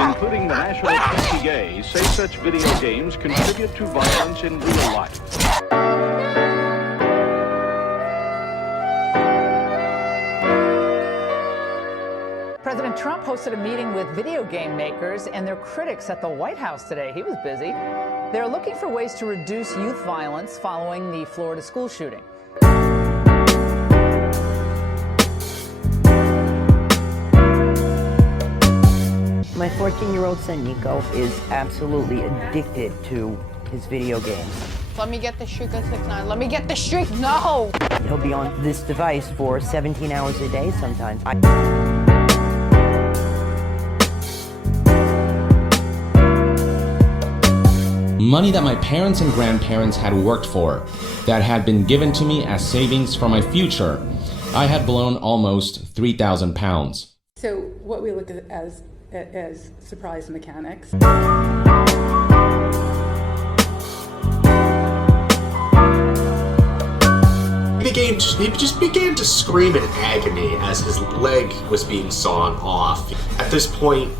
including the National Anti-Gay, say such video games contribute to violence in real life. President Trump hosted a meeting with video game makers and their critics at the White House today. He was busy. They're looking for ways to reduce youth violence following the Florida school shooting. My 14-year-old son, Nico, is absolutely addicted to his video games. Let me get the streak of 6ix9ine. Let me get the streak. No! He'll be on this device for 17 hours a day sometimes. Money that my parents and grandparents had worked for, that had been given to me as savings for my future, I had blown almost 3,000 pounds. So what we look at as surprise mechanics. He just began to scream in agony as his leg was being sawn off. At this point,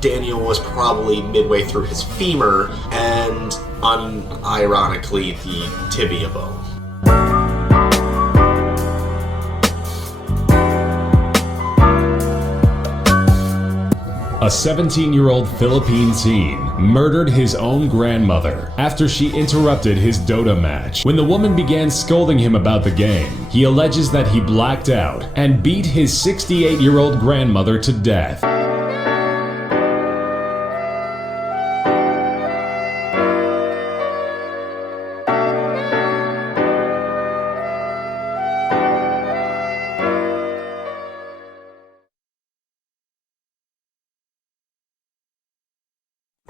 Daniel was probably midway through his femur and, unironically, the tibia bone. A 17-year-old Philippine teen murdered his own grandmother after she interrupted his Dota match. When the woman began scolding him about the game, he alleges that he blacked out and beat his 68-year-old grandmother to death.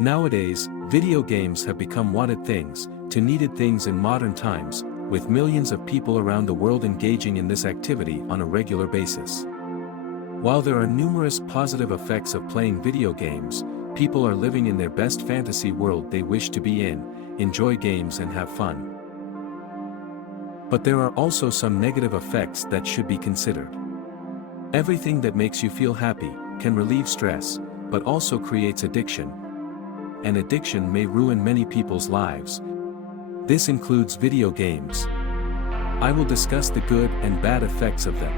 Nowadays, video games have become wanted things, to needed things in modern times, with millions of people around the world engaging in this activity on a regular basis. While there are numerous positive effects of playing video games, people are living in their best fantasy world they wish to be in, enjoy games and have fun. But there are also some negative effects that should be considered. Everything that makes you feel happy can relieve stress, but also creates addiction. And addiction may ruin many people's lives. This includes video games. I will discuss the good and bad effects of them.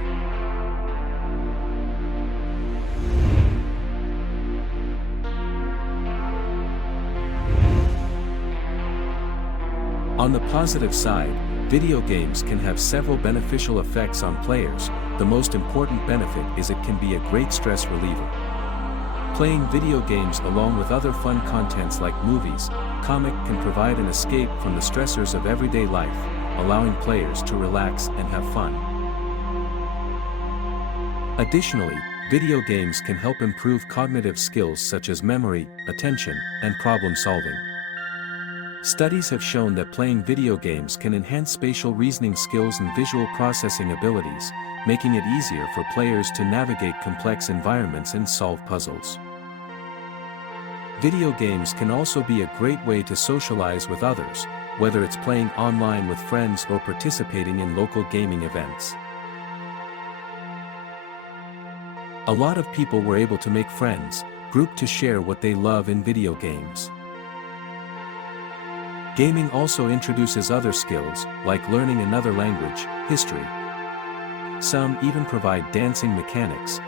On the positive side, video games can have several beneficial effects on players. The most important benefit is it can be a great stress reliever. Playing video games along with other fun contents like movies, comic can provide an escape from the stressors of everyday life, allowing players to relax and have fun. Additionally, video games can help improve cognitive skills such as memory, attention, and problem solving. Studies have shown that playing video games can enhance spatial reasoning skills and visual processing abilities, making it easier for players to navigate complex environments and solve puzzles. Video games can also be a great way to socialize with others, whether it's playing online with friends or participating in local gaming events. A lot of people were able to make friends, group to share what they love in video games. Gaming also introduces other skills, like learning another language, history. Some even provide dancing mechanics,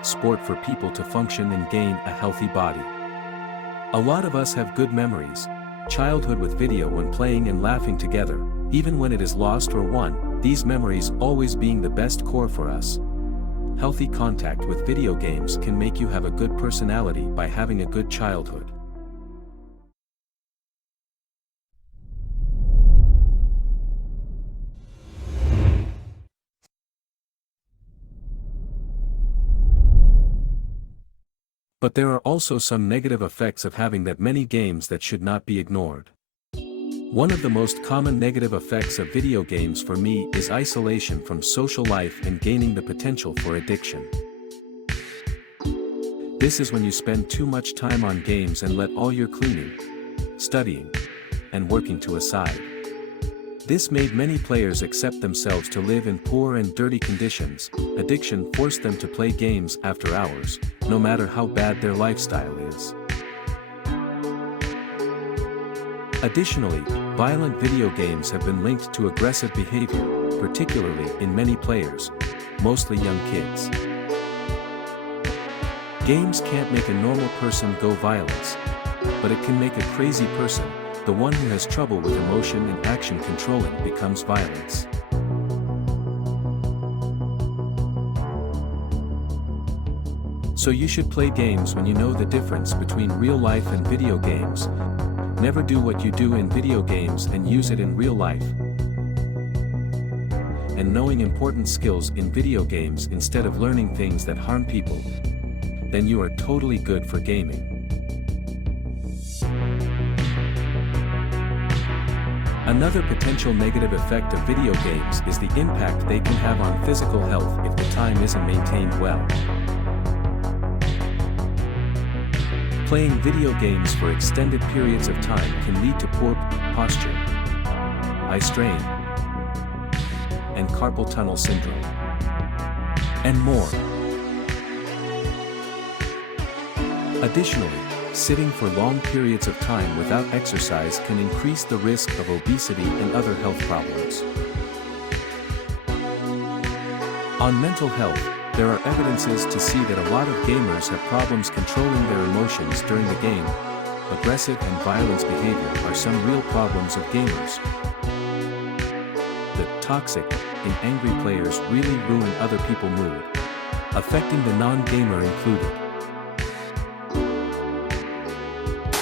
sport for people to function and gain a healthy body. A lot of us have good memories, childhood with video when playing and laughing together, even when it is lost or won, these memories always being the best core for us. Healthy contact with video games can make you have a good personality by having a good childhood. But there are also some negative effects of having that many games that should not be ignored. One of the most common negative effects of video games for me is isolation from social life and gaining the potential for addiction. This is when you spend too much time on games and let all your cleaning, studying, and working to a side. This made many players accept themselves to live in poor and dirty conditions. Addiction forced them to play games after hours, no matter how bad their lifestyle is. Additionally, violent video games have been linked to aggressive behavior, particularly in many players, mostly young kids. Games can't make a normal person go violent, but it can make a crazy person, the one who has trouble with emotion and action controlling, becomes violence. So you should play games when you know the difference between real life and video games. Never do what you do in video games and use it in real life. And knowing important skills in video games instead of learning things that harm people, then you are totally good for gaming. Another potential negative effect of video games is the impact they can have on physical health if the time isn't maintained well. Playing video games for extended periods of time can lead to poor posture, eye strain, and carpal tunnel syndrome, and more. Additionally, sitting for long periods of time without exercise can increase the risk of obesity and other health problems. On mental health, there are evidences to see that a lot of gamers have problems controlling their emotions during the game. Aggressive and violent behavior are some real problems of gamers. The toxic and angry players really ruin other people's mood, affecting the non-gamer included.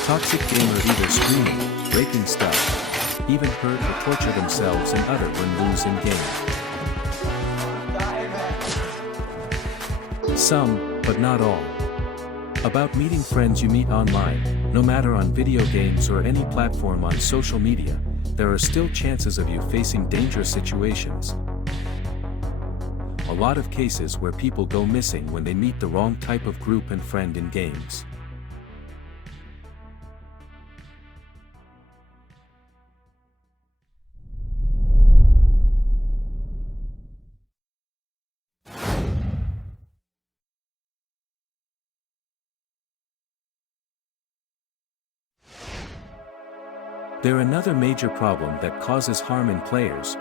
Toxic gamer either screaming, breaking stuff, even hurt or torture themselves and other when losing game. Some, but not all. About meeting friends you meet online, no matter on video games or any platform on social media, there are still chances of you facing dangerous situations. A lot of cases where people go missing when they meet the wrong type of group and friend in games. There another major problem that causes harm in players.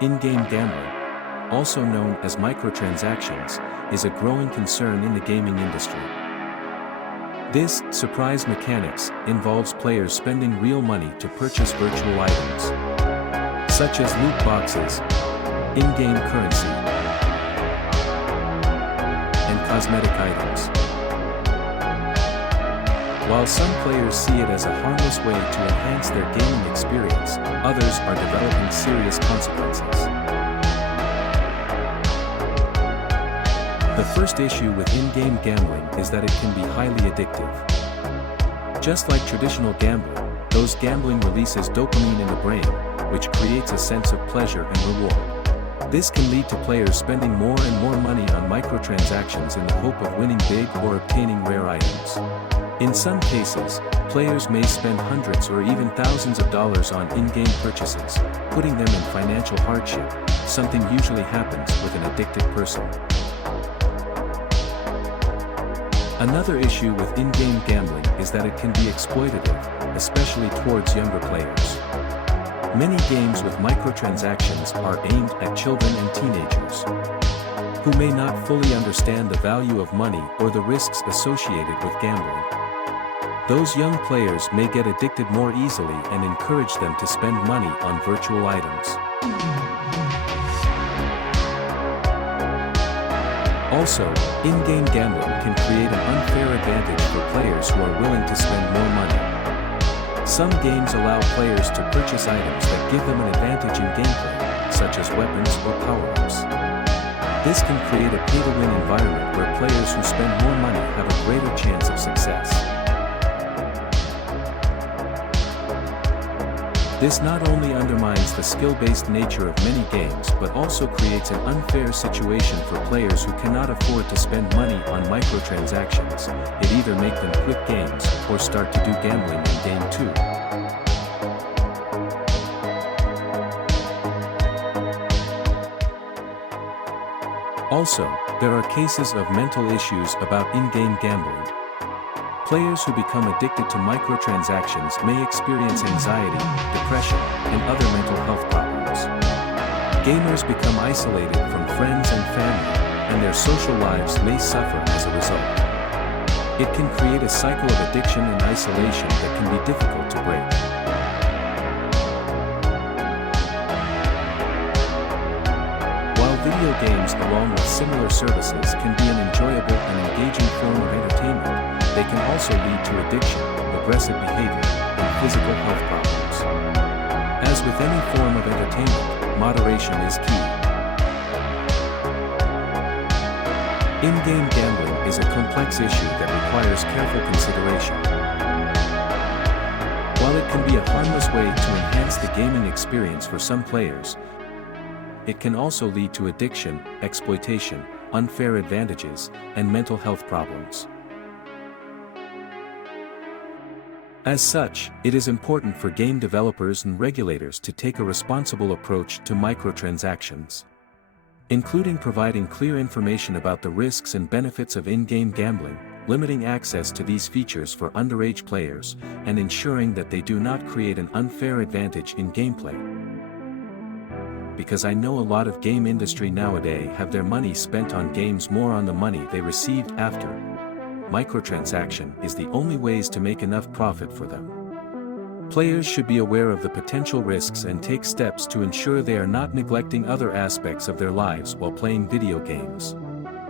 In-game gambling, also known as microtransactions, is a growing concern in the gaming industry. This surprise mechanics involves players spending real money to purchase virtual items, such as loot boxes, in-game currency, and cosmetic items. While some players see it as a harmless way to enhance their gaming experience, others are developing serious consequences. The first issue with in-game gambling is that it can be highly addictive. Just like traditional gambling, those gambling releases dopamine in the brain, which creates a sense of pleasure and reward. This can lead to players spending more and more money on microtransactions in the hope of winning big or obtaining rare items. In some cases, players may spend hundreds or even thousands of dollars on in-game purchases, putting them in financial hardship, something usually happens with an addicted person. Another issue with in-game gambling is that it can be exploitative, especially towards younger players. Many games with microtransactions are aimed at children and teenagers, who may not fully understand the value of money or the risks associated with gambling. Those young players may get addicted more easily and encourage them to spend money on virtual items. Also, in-game gambling can create an unfair advantage for players who are willing to spend more money. Some games allow players to purchase items that give them an advantage in gameplay, such as weapons or power-ups. This can create a pay-to-win environment where players who spend more money have a greater chance of success. This not only undermines the skill-based nature of many games but also creates an unfair situation for players who cannot afford to spend money on microtransactions. It either make them quit games or start to do gambling in game 2. Also, there are cases of mental issues about in-game gambling. Players who become addicted to microtransactions may experience anxiety, depression, and other mental health problems. Gamers become isolated from friends and family, and their social lives may suffer as a result. It can create a cycle of addiction and isolation that can be difficult to break. Video games, along with similar services, can be an enjoyable and engaging form of entertainment. They can also lead to addiction, aggressive behavior, and physical health problems. As with any form of entertainment, moderation is key. In-game gambling is a complex issue that requires careful consideration. While it can be a harmless way to enhance the gaming experience for some players, it can also lead to addiction, exploitation, unfair advantages, and mental health problems. As such, it is important for game developers and regulators to take a responsible approach to microtransactions, including providing clear information about the risks and benefits of in-game gambling, limiting access to these features for underage players, and ensuring that they do not create an unfair advantage in gameplay. Because I know a lot of game industry nowadays have their money spent on games more on the money they received after. Microtransaction is the only ways to make enough profit for them. Players should be aware of the potential risks and take steps to ensure they are not neglecting other aspects of their lives while playing video games.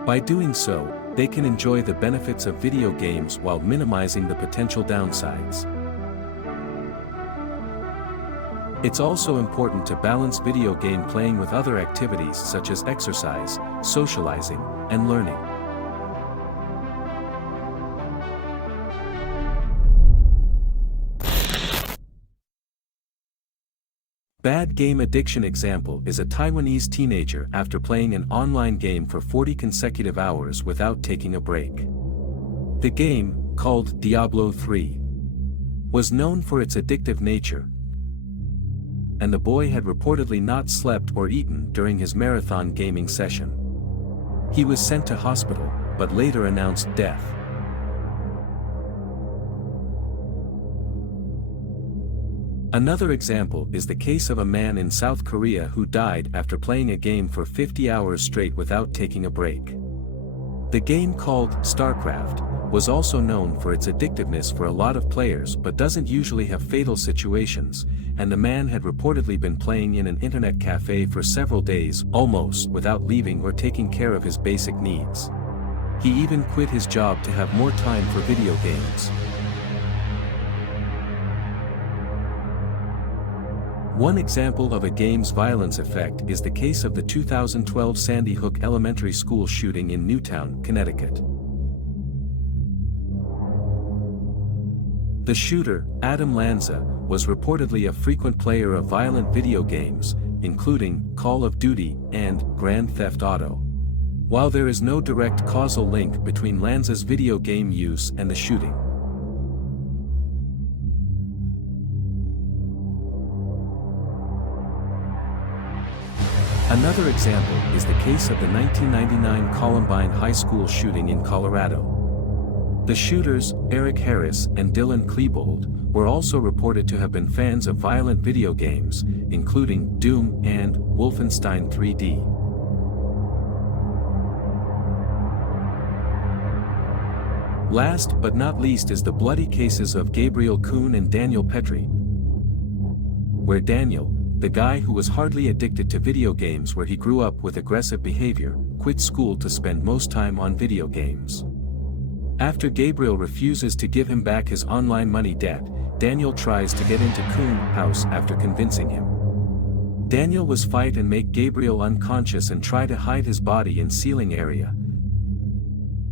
By doing so, they can enjoy the benefits of video games while minimizing the potential downsides. It's also important to balance video game playing with other activities such as exercise, socializing, and learning. Bad game addiction example is a Taiwanese teenager after playing an online game for 40 consecutive hours without taking a break. The game, called Diablo 3, was known for its addictive nature, and the boy had reportedly not slept or eaten during his marathon gaming session. He was sent to hospital, but later announced death. Another example is the case of a man in South Korea who died after playing a game for 50 hours straight without taking a break. The game, called StarCraft, was also known for its addictiveness for a lot of players but doesn't usually have fatal situations, and the man had reportedly been playing in an internet cafe for several days, almost without leaving or taking care of his basic needs. He even quit his job to have more time for video games. One example of a game's violence effect is the case of the 2012 Sandy Hook Elementary School shooting in Newtown, Connecticut. The shooter, Adam Lanza, was reportedly a frequent player of violent video games, including Call of Duty and Grand Theft Auto. While there is no direct causal link between Lanza's video game use and the shooting. Another example is the case of the 1999 Columbine High School shooting in Colorado. The shooters, Eric Harris and Dylan Klebold, were also reported to have been fans of violent video games, including Doom and Wolfenstein 3D. Last but not least is the bloody cases of Gabriel Kuhn and Daniel Petrie, where Daniel, the guy who was hardly addicted to video games where he grew up with aggressive behavior, quit school to spend most time on video games. After Gabriel refuses to give him back his online money debt, Daniel tries to get into Kuhn's house after convincing him. Daniel was fight and make Gabriel unconscious and try to hide his body in ceiling area.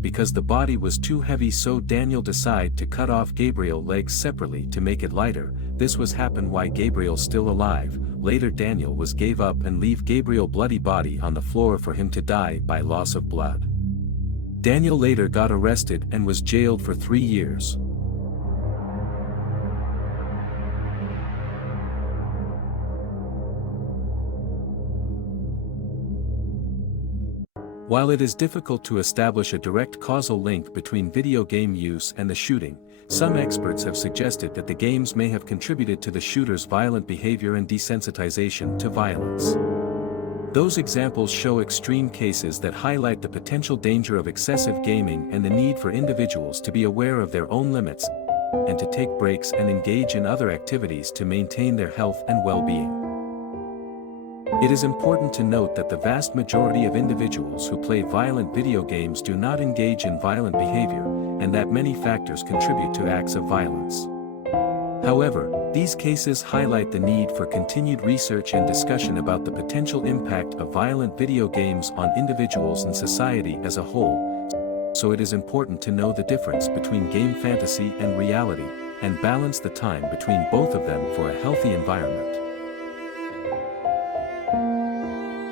Because the body was too heavy, so Daniel decided to cut off Gabriel's legs separately to make it lighter. This was happen while Gabriel still alive. Later Daniel was gave up and leave Gabriel bloody body on the floor for him to die by loss of blood. Daniel later got arrested and was jailed for 3 years. While it is difficult to establish a direct causal link between video game use and the shooting, some experts have suggested that the games may have contributed to the shooter's violent behavior and desensitization to violence. Those examples show extreme cases that highlight the potential danger of excessive gaming and the need for individuals to be aware of their own limits and to take breaks and engage in other activities to maintain their health and well-being. It is important to note that the vast majority of individuals who play violent video games do not engage in violent behavior, and that many factors contribute to acts of violence. However, these cases highlight the need for continued research and discussion about the potential impact of violent video games on individuals and society as a whole, so it is important to know the difference between game fantasy and reality, and balance the time between both of them for a healthy environment.